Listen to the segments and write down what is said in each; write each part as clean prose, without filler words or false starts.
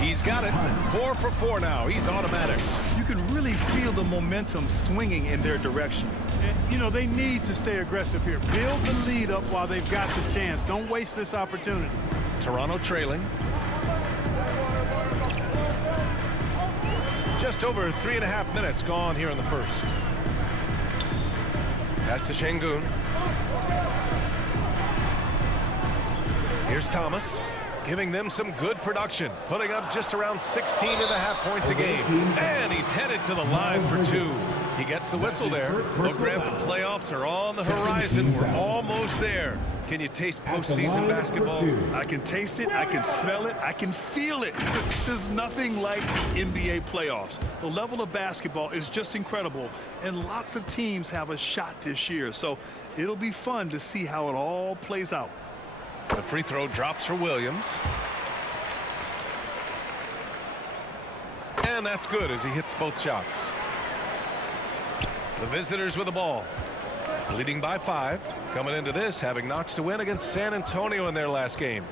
He's got it. 4 for 4 now. He's automatic. You can really feel the momentum swinging in their direction. You know, they need to stay aggressive here. Build the lead up while they've got the chance. Don't waste this opportunity. Toronto trailing. Just over 3.5 minutes gone here in the first. Pass to Şengün. Here's Thomas, giving them some good production, putting up just around 16.5 points a game. And he's headed to the line for 2. He gets the whistle there. Look, Grant, the playoffs are on the horizon. We're almost there. Can you taste postseason basketball? I can taste it, I can smell it, I can feel it. There's nothing like NBA playoffs. The level of basketball is just incredible, and lots of teams have a shot this year. So it'll be fun to see how it all plays out. The free throw drops for Williams. And that's good as he hits both shots. The visitors with the ball. Leading by 5. Coming into this, having notched a win against San Antonio in their last game.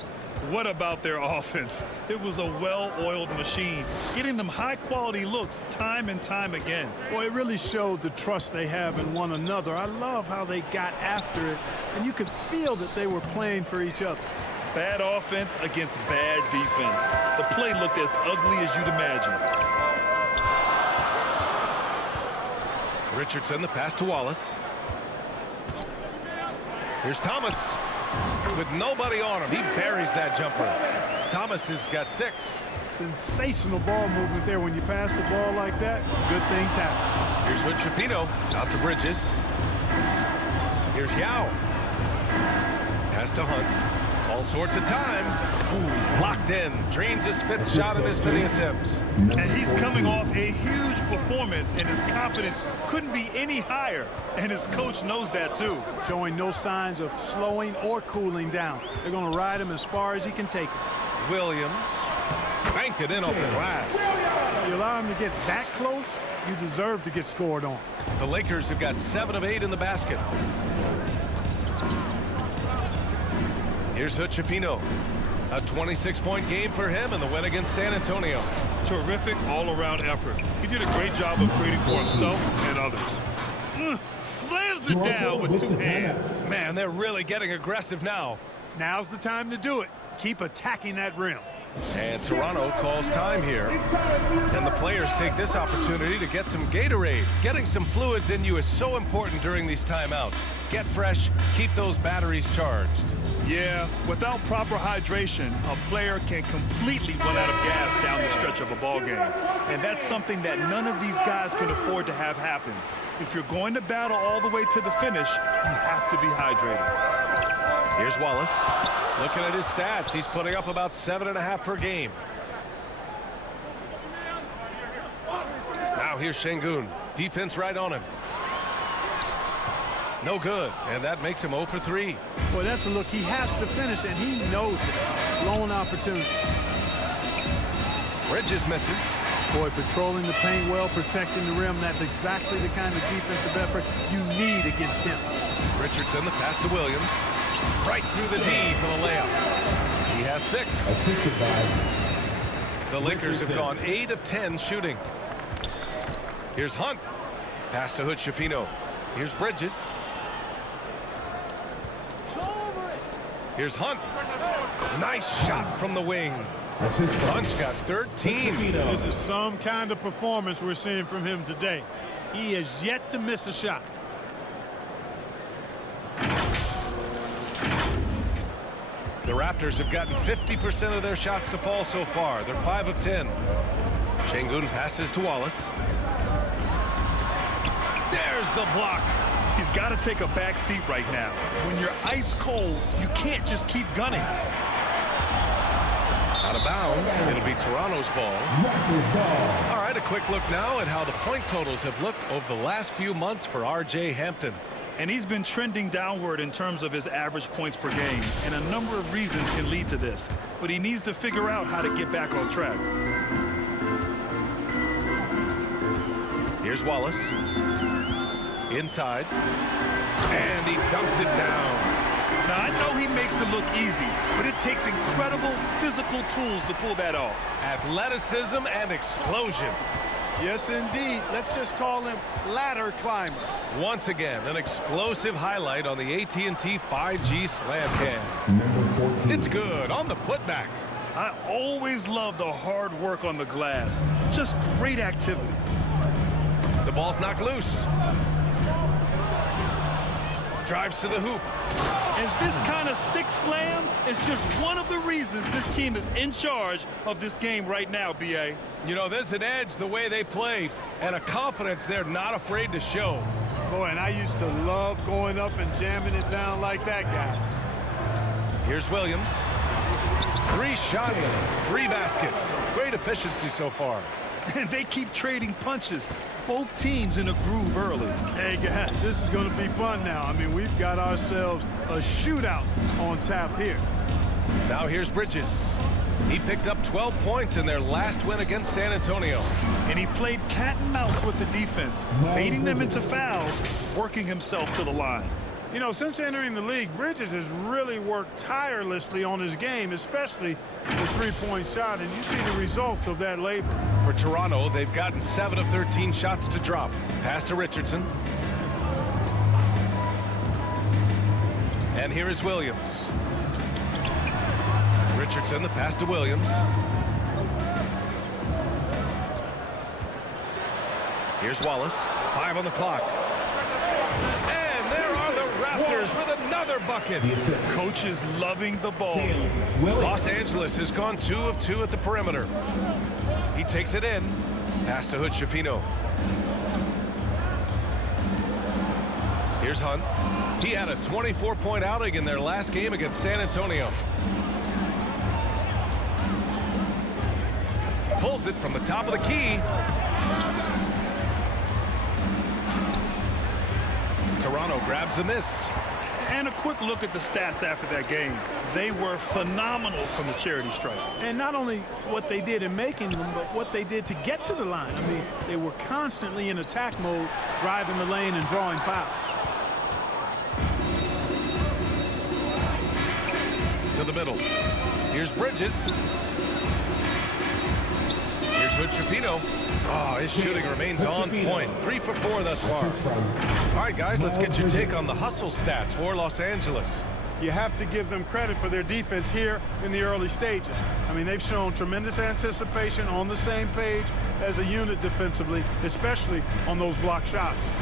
What about their offense? It was a well-oiled machine, getting them high-quality looks time and time again. Boy, it really showed the trust they have in one another. I love how they got after it, and you could feel that they were playing for each other. Bad offense against bad defense. The play looked as ugly as you'd imagine. Richardson, the pass to Wallace. Here's Thomas. With nobody on him, he buries that jumper. Thomas has got 6. Sensational ball movement there. When you pass the ball like that, good things happen. Here's Hood-Schifino out to Bridges. Here's Yao. Pass to Hunt. All sorts of time. Ooh, he's locked in. Drains his 5th shot in his many attempts. And he's coming off a huge performance, and his confidence couldn't be any higher. And his coach knows that, too. Showing no signs of slowing or cooling down. They're going to ride him as far as he can take him. Williams banked it in off the glass. If you allow him to get that close, you deserve to get scored on. The Lakers have got 7 of 8 in the basket. Here's Hood-Schifino. A 26-point game for him in the win against San Antonio. Terrific all-around effort. He did a great job of creating for himself and others. Slams it down with 2 hands. Man, they're really getting aggressive now. Now's the time to do it. Keep attacking that rim. And Toronto calls time here. And the players take this opportunity to get some Gatorade. Getting some fluids in you is so important during these timeouts. Get fresh, keep those batteries charged. Yeah, without proper hydration, a player can completely run out of gas down the stretch of a ball game. And that's something that none of these guys can afford to have happen. If you're going to battle all the way to the finish, you have to be hydrated. Here's Wallace. Looking at his stats, he's putting up about 7.5 per game. Now here's Şengün. Defense right on him. No good, and that makes him 0 for 3. Boy, that's a look he has to finish, and he knows it. Blown opportunity. Bridges misses. Boy, patrolling the paint well, protecting the rim. That's exactly the kind of defensive effort you need against him. Richardson, the pass to Williams. Right through the D for the layup. He has 6. The Lakers have gone 8 of 10 shooting. Here's Hunt. Pass to Hood-Schifino. Here's Bridges. Here's Hunt. Nice shot from the wing. Hunt's got 13. This is some kind of performance we're seeing from him today. He has yet to miss a shot. The Raptors have gotten 50% of their shots to fall so far. They're 5 of 10. Şengün passes to Wallace. There's the block. He's got to take a back seat right now. When you're ice cold, you can't just keep gunning. Out of bounds. It'll be Toronto's ball. All right, a quick look now at how the point totals have looked over the last few months for R.J. Hampton. And he's been trending downward in terms of his average points per game. And a number of reasons can lead to this. But he needs to figure out how to get back on track. Here's Wallace. Inside. And he dunks it down. Now, I know he makes makes it look easy, but it takes incredible physical tools to pull that off. Athleticism and explosion. Yes, indeed. Let's just call him ladder climber. Once again, an explosive highlight on the AT&T 5G Slam Cam. Number 14. It's good on the putback. I always love the hard work on the glass. Just great activity. The ball's knocked loose. Drives to the hoop. And this kind of sick slam is just one of the reasons this team is in charge of this game right now, B.A. You know, there's an edge the way they play and a confidence they're not afraid to show. Boy, and I used to love going up and jamming it down like that, guys. Here's Williams. 3 shots, 3 baskets. Great efficiency so far. And they keep trading punches. Both teams in a groove early. Hey, guys, this is going to be fun now. I mean, we've got ourselves a shootout on tap here. Now here's Bridges. He picked up 12 points in their last win against San Antonio. And he played cat and mouse with the defense, baiting them into fouls, working himself to the line. You know, since entering the league, Bridges has really worked tirelessly on his game, especially the three-point shot, and you see the results of that labor. For Toronto, they've gotten 7 of 13 shots to drop. Pass to Richardson. And here is Williams. Richardson, the pass to Williams. Here's Wallace. 5 on the clock. And there are the Raptors with another bucket. Coach is loving the ball. Los Angeles has gone 2 of 2 at the perimeter. He takes it in. Pass to Hood-Schifino. Here's Hunt. He had a 24-point outing in their last game against San Antonio. Pulls it from the top of the key. Toronto grabs the miss. And a quick look at the stats after that game. They were phenomenal from the charity stripe. And not only what they did in making them, but what they did to get to the line. I mean, they were constantly in attack mode, driving the lane and drawing fouls. To the middle. Here's Bridges. Here's Hood-Schifino. Oh, his shooting remains on point. 3 for 4 thus far. All right, guys, let's get your take on the hustle stats for Los Angeles. You have to give them credit for their defense here in the early stages. I mean, they've shown tremendous anticipation, on the same page as a unit defensively, especially on those block shots.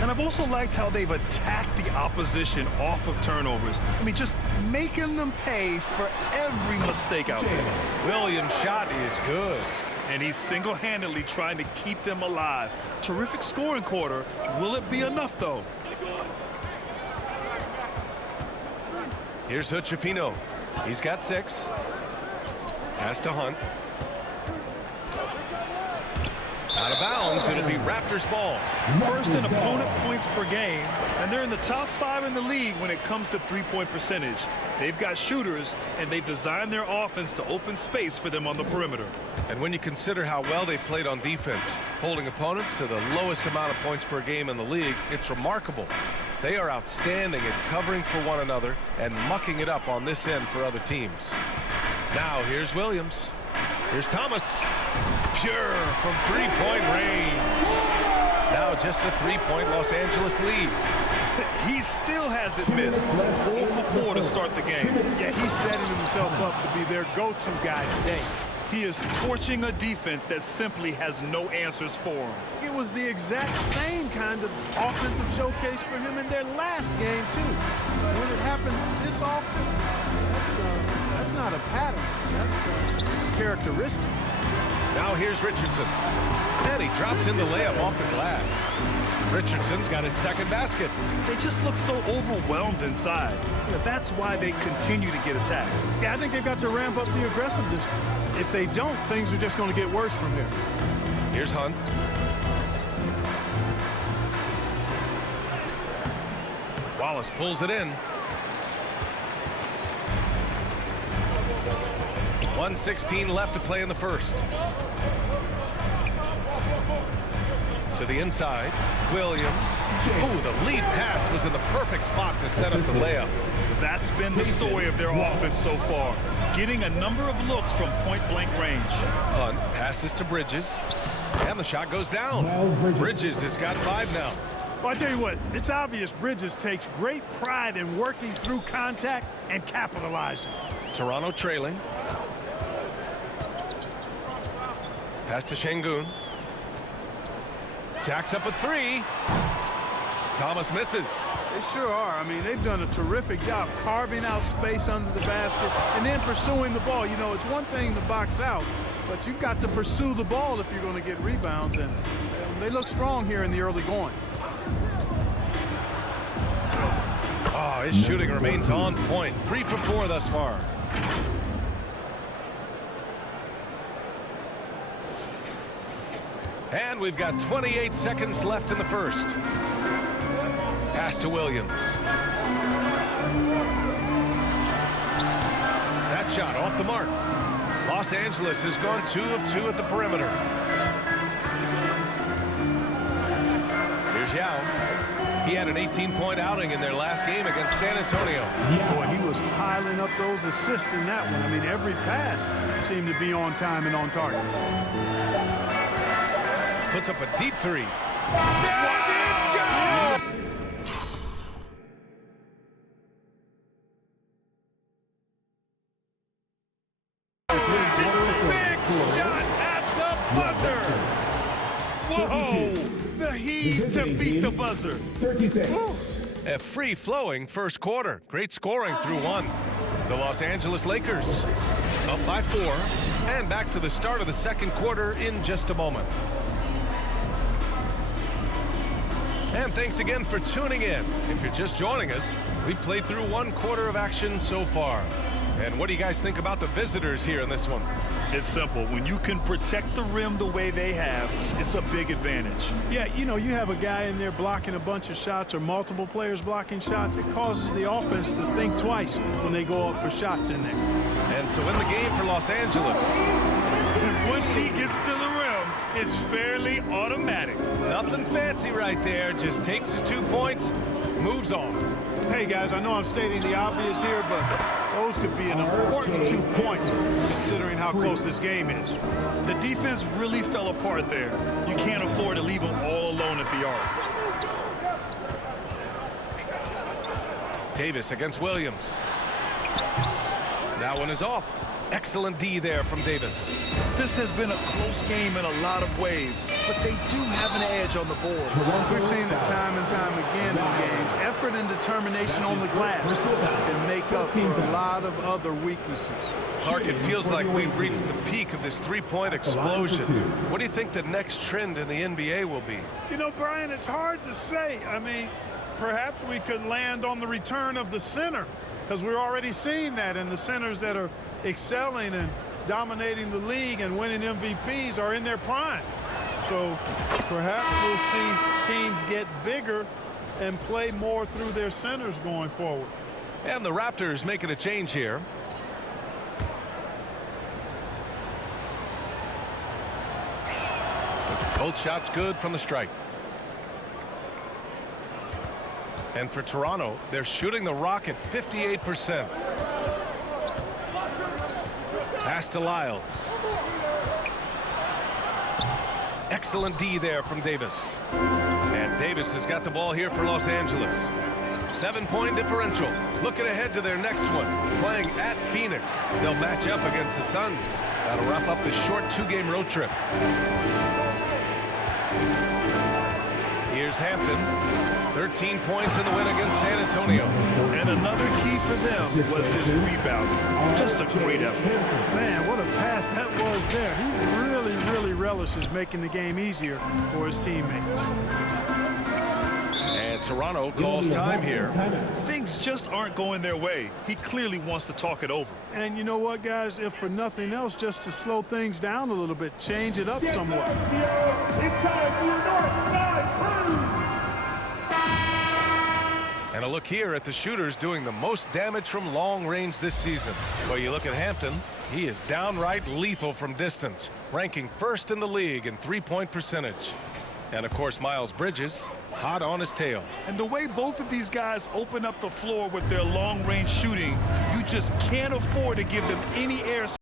And I've also liked how they've attacked the opposition off of turnovers. I mean, just making them pay for every mistake out there. Williams' shot is good. And he's single-handedly trying to keep them alive. Terrific scoring quarter. Will it be enough, though? Here's Hood-Schifino. He's got 6. Pass to Hunt. Out of bounds. It'll be Raptors ball. First in opponent points per game, and they're in the top 5 in the league when it comes to three-point percentage. They've got shooters, and they've designed their offense to open space for them on the perimeter. And when you consider how well they played on defense, holding opponents to the lowest amount of points per game in the league, it's remarkable. They are outstanding at covering for one another and mucking it up on this end for other teams. Now here's Williams. Here's Thomas. Pure from three-point range. Now just a 3-point Los Angeles lead. He still hasn't missed. 4 for 4 to start the game. Yeah, he's setting himself up to be their go-to guy today. He is torching a defense that simply has no answers for him. It was the exact same kind of offensive showcase for him in their last game, too. When it happens this often, that's not a pattern. That's characteristic. Now here's Richardson. And he drops in the layup off the glass. Richardson's got his second basket. They just look so overwhelmed inside. You know, that's why they continue to get attacked. Yeah, I think they've got to ramp up the aggressiveness. If they don't, things are just going to get worse from here. Here's Hunt. Wallace pulls it in. 1:16 left to play in the first. To the inside, Williams. Ooh, the lead pass was in the perfect spot to set up the layup. That's been the story of their offense so far, getting a number of looks from point-blank range. Passes to Bridges, and the shot goes down. Bridges has got 5 now. Well, I tell you what, it's obvious Bridges takes great pride in working through contact and capitalizing. Toronto trailing. Pass to Şengün. Jacks up a 3. Thomas misses. They sure are. I mean, they've done a terrific job carving out space under the basket and then pursuing the ball. You know, it's one thing to box out, but you've got to pursue the ball if you're going to get rebounds, and they look strong here in the early going. Oh, his shooting remains on point. 3 for 4 thus far. And we've got 28 seconds left in the first. Pass to Williams. That shot off the mark. Los Angeles has gone 2 of 2 at the perimeter. Here's Yao. He had an 18-point outing in their last game against San Antonio. Boy, he was piling up those assists in that one. I mean, every pass seemed to be on time and on target. Puts up a deep 3. Big shot at the buzzer. Whoa! The heat to beat the buzzer. 36. A free-flowing first quarter. Great scoring through 1. The Los Angeles Lakers up by 4. And back to the start of the second quarter in just a moment. And thanks again for tuning in. If you're just joining us, we played through 1 quarter of action so far. And what do you guys think about the visitors here in this one? It's simple. When you can protect the rim the way they have, it's a big advantage. Yeah, you know, you have a guy in there blocking a bunch of shots or multiple players blocking shots. It causes the offense to think twice when they go up for shots in there. And so in the game for Los Angeles. Once he gets to the rim, it's fairly automatic. Nothing fancy right there. Just takes his 2 points, moves on. Hey, guys, I know I'm stating the obvious here, but those could be an important 2 points considering how close this game is. The defense really fell apart there. You can't afford to leave them all alone at the arc. Davis against Williams. That one is off. Excellent D there from Davis. This has been a close game in a lot of ways, but they do have an edge on the board. We've seen it time and time again in games. Effort and determination on the glass can make up for a lot of other weaknesses. Clark, it feels like we've reached the peak of this three-point explosion. What do you think the next trend in the NBA will be? You know, Brian, it's hard to say. I mean, perhaps we could land on the return of the center, because we're already seeing that, and the centers that are excelling and dominating the league and winning MVPs are in their prime. So perhaps we'll see teams get bigger and play more through their centers going forward. And the Raptors making a change here. Both shots good from the strike. And for Toronto, they're shooting the rock at 58%. Pass to Lyles. Excellent D there from Davis. And Davis has got the ball here for Los Angeles. 7-point differential. Looking ahead to their next one. Playing at Phoenix. They'll match up against the Suns. That'll wrap up this short 2-game road trip. Here's Hampton. 13 points in the win against San Antonio. And another key for them was his rebounding. Just a great effort. Man, what a pass that was there. He really relishes making the game easier for his teammates. And Toronto calls time here. Things just aren't going their way. He clearly wants to talk it over. And you know what, guys? If for nothing else, just to slow things down a little bit, change it up somewhat. And a look here at the shooters doing the most damage from long range this season. Well, you look at Hampton, he is downright lethal from distance, ranking first in the league in 3-point percentage. And of course, Miles Bridges, hot on his tail. And the way both of these guys open up the floor with their long-range shooting, you just can't afford to give them any air